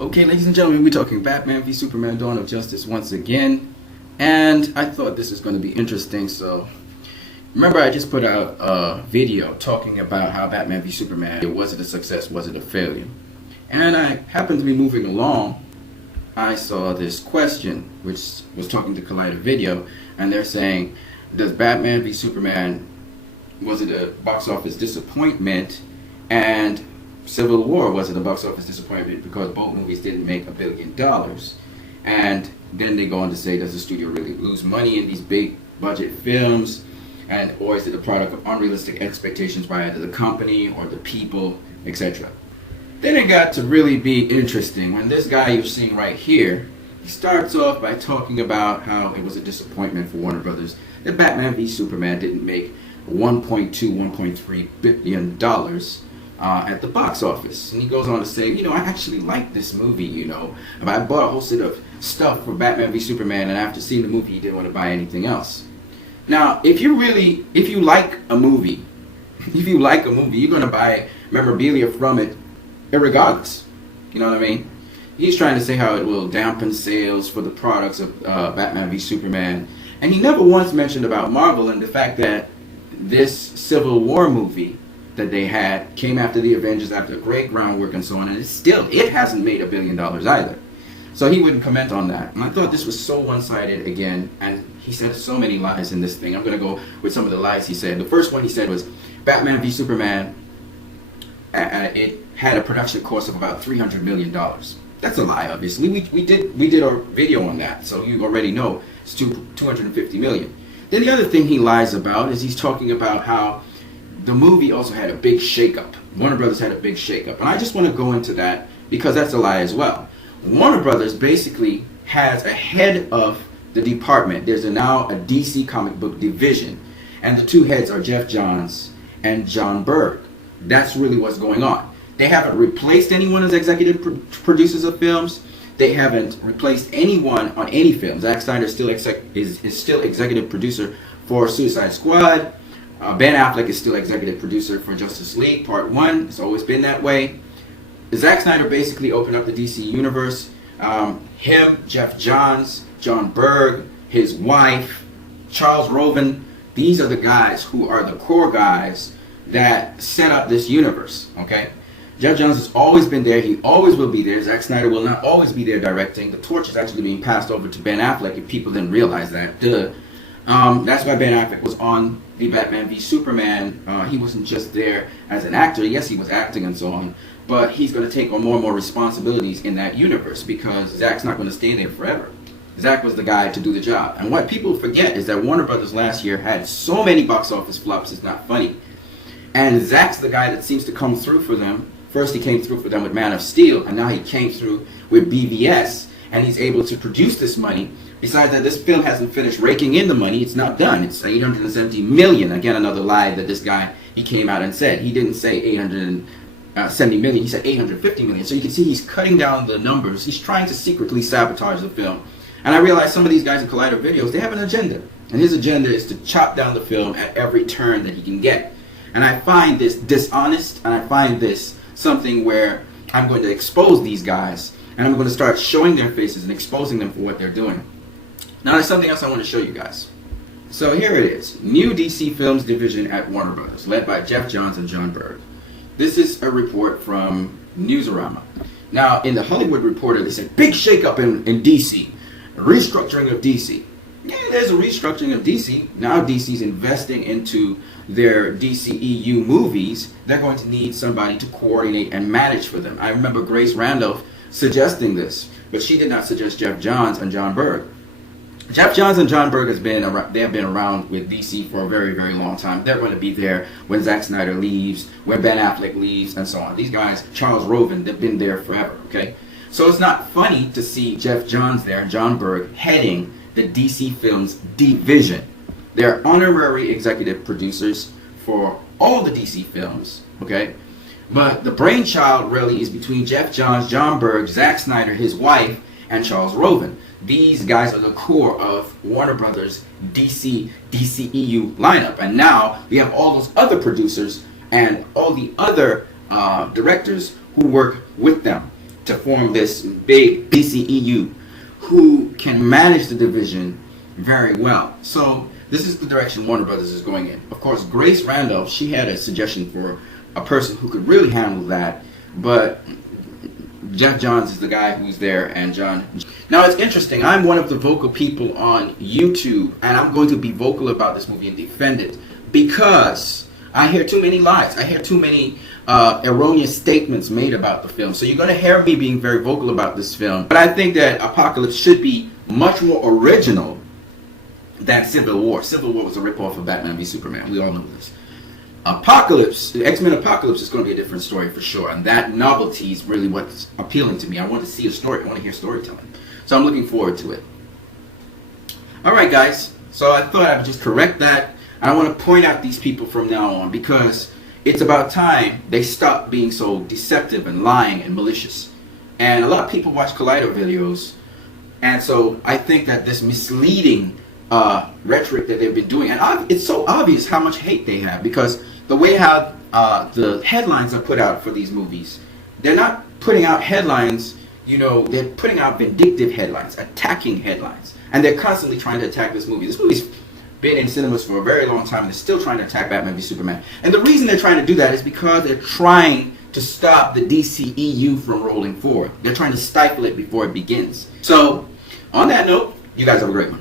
Okay, ladies and gentlemen, we're talking Batman v Superman: Dawn of Justice once again, and I thought this was going to be interesting. So, remember, I just put out a video talking about how Batman v Superman, was it a success, was it a failure? And I happened to be moving along. I saw this question, which was talking to Collider Video, and they're saying, does Batman v Superman, was it a box office disappointment? And Civil War, was it a box office disappointment because both movies didn't make $1 billion? And then they go on to say, does the studio really lose money in these big budget films? And or is it a product of unrealistic expectations by either the company or the people, etc.? Then it got to really be interesting when this guy you're seeing right here, he starts off by talking about how it was a disappointment for Warner Brothers that Batman v Superman didn't make $1.2, $1.3 billion at the box office. And he goes on to say, I actually like this movie, but I bought a whole set of stuff for Batman v Superman, and after seeing the movie, he didn't want to buy anything else. Now, if you like a movie, you're going to buy memorabilia from it irregardless. You know what I mean? He's trying to say how it will dampen sales for the products of Batman v Superman. And he never once mentioned about Marvel and the fact that this Civil War movie that they had came after the Avengers, after great groundwork and so on, and it hasn't made $1 billion either. So he wouldn't comment on that. And I thought this was so one-sided again, and he said so many lies in this thing. I'm going to go with some of the lies he said. The first one he said was Batman v Superman, it had a production cost of about $300 million. That's a lie, obviously. We did our video on that, so you already know it's $250 million. Then the other thing he lies about is he's talking about how the movie also had a big shakeup. Warner Brothers had a big shakeup. And I just want to go into that because that's a lie as well. Warner Brothers basically has a head of the department. There's now a DC comic book division. And the two heads are Geoff Johns and Jon Berg. That's really what's going on. They haven't replaced anyone as executive producers of films. They haven't replaced anyone on any film. Zack Snyder is still executive producer for Suicide Squad. Ben Affleck is still executive producer for Justice League Part 1. It's always been that way. Zack Snyder basically opened up the DC universe. Him, Geoff Johns, Jon Berg, his wife, Charles Roven, these are the guys who are the core guys that set up this universe, okay? Geoff Johns has always been there. He always will be there. Zack Snyder will not always be there directing. The torch is actually being passed over to Ben Affleck if people didn't realize that. Duh. That's why Ben Affleck was on the Batman v Superman. He wasn't just there as an actor. Yes, he was acting and so on. But he's going to take on more and more responsibilities in that universe because Zack's not going to stay there forever. Zack was the guy to do the job. And what people forget is that Warner Brothers last year had so many box office flops, it's not funny. And Zack's the guy that seems to come through for them. First he came through for them with Man of Steel, and now he came through with BVS, and he's able to produce this money. Besides that, this film hasn't finished raking in the money. It's not done. It's $870 million. Again, another lie that this guy, he came out and said. He didn't say $870 million. He said $850 million. So you can see he's cutting down the numbers. He's trying to secretly sabotage the film. And I realize some of these guys in Collider videos, they have an agenda. And his agenda is to chop down the film at every turn that he can get. And I find this dishonest, and I find this something where I'm going to expose these guys, and I'm going to start showing their faces and exposing them for what they're doing. Now there's something else I want to show you guys. So here it is. New DC Films division at Warner Brothers, led by Geoff Johns and Jon Berg. This is a report from Newsarama. Now in the Hollywood Reporter they said, big shakeup in DC, restructuring of DC. Yeah, there's a restructuring of DC. Now DC's investing into their DCEU movies. They're going to need somebody to coordinate and manage for them. I remember Grace Randolph suggesting this, but she did not suggest Geoff Johns and Jon Berg. Geoff Johns and Jon Berg have been around with DC for a very, very long time. They're going to be there when Zack Snyder leaves, when Ben Affleck leaves, and so on. These guys, Charles Roven, they've been there forever, okay? So it's not funny to see Geoff Johns there and Jon Berg heading the DC Films division. They're honorary executive producers for all the DC films, okay? But the brainchild really is between Geoff Johns, Jon Berg, Zack Snyder, his wife, and Charles Roven. These guys are the core of Warner Brothers DCEU lineup. And now we have all those other producers and all the other directors who work with them to form this big DCEU who can manage the division very well. So this is the direction Warner Brothers is going in. Of course, Grace Randolph, she had a suggestion for a person who could really handle that, but Jeff Johns is the guy who's there, and John. Now it's interesting, I'm one of the vocal people on YouTube, and I'm going to be vocal about this movie and defend it, because I hear too many lies. I hear too many erroneous statements made about the film. So you're going to hear me being very vocal about this film. But I think that Apocalypse should be much more original than Civil War. Civil War was a ripoff of Batman v Superman. We all know this. Apocalypse, the X-Men Apocalypse is going to be a different story for sure. And that novelty is really what's appealing to me. I want to see a story. I want to hear storytelling. So I'm looking forward to it. Alright guys, so I thought I'd just correct that. I want to point out these people from now on, because it's about time they stop being so deceptive and lying and malicious. And a lot of people watch Collider videos, and so I think that this misleading rhetoric that they've been doing, and it's so obvious how much hate they have, because the way how the headlines are put out for these movies, they're not putting out headlines, you know, they're putting out vindictive headlines, attacking headlines, and they're constantly trying to attack this movie. This movie's been in cinemas for a very long time, and they're still trying to attack Batman v Superman. And the reason they're trying to do that is because they're trying to stop the DCEU from rolling forward. They're trying to stifle it before it begins. So, on that note, you guys have a great one.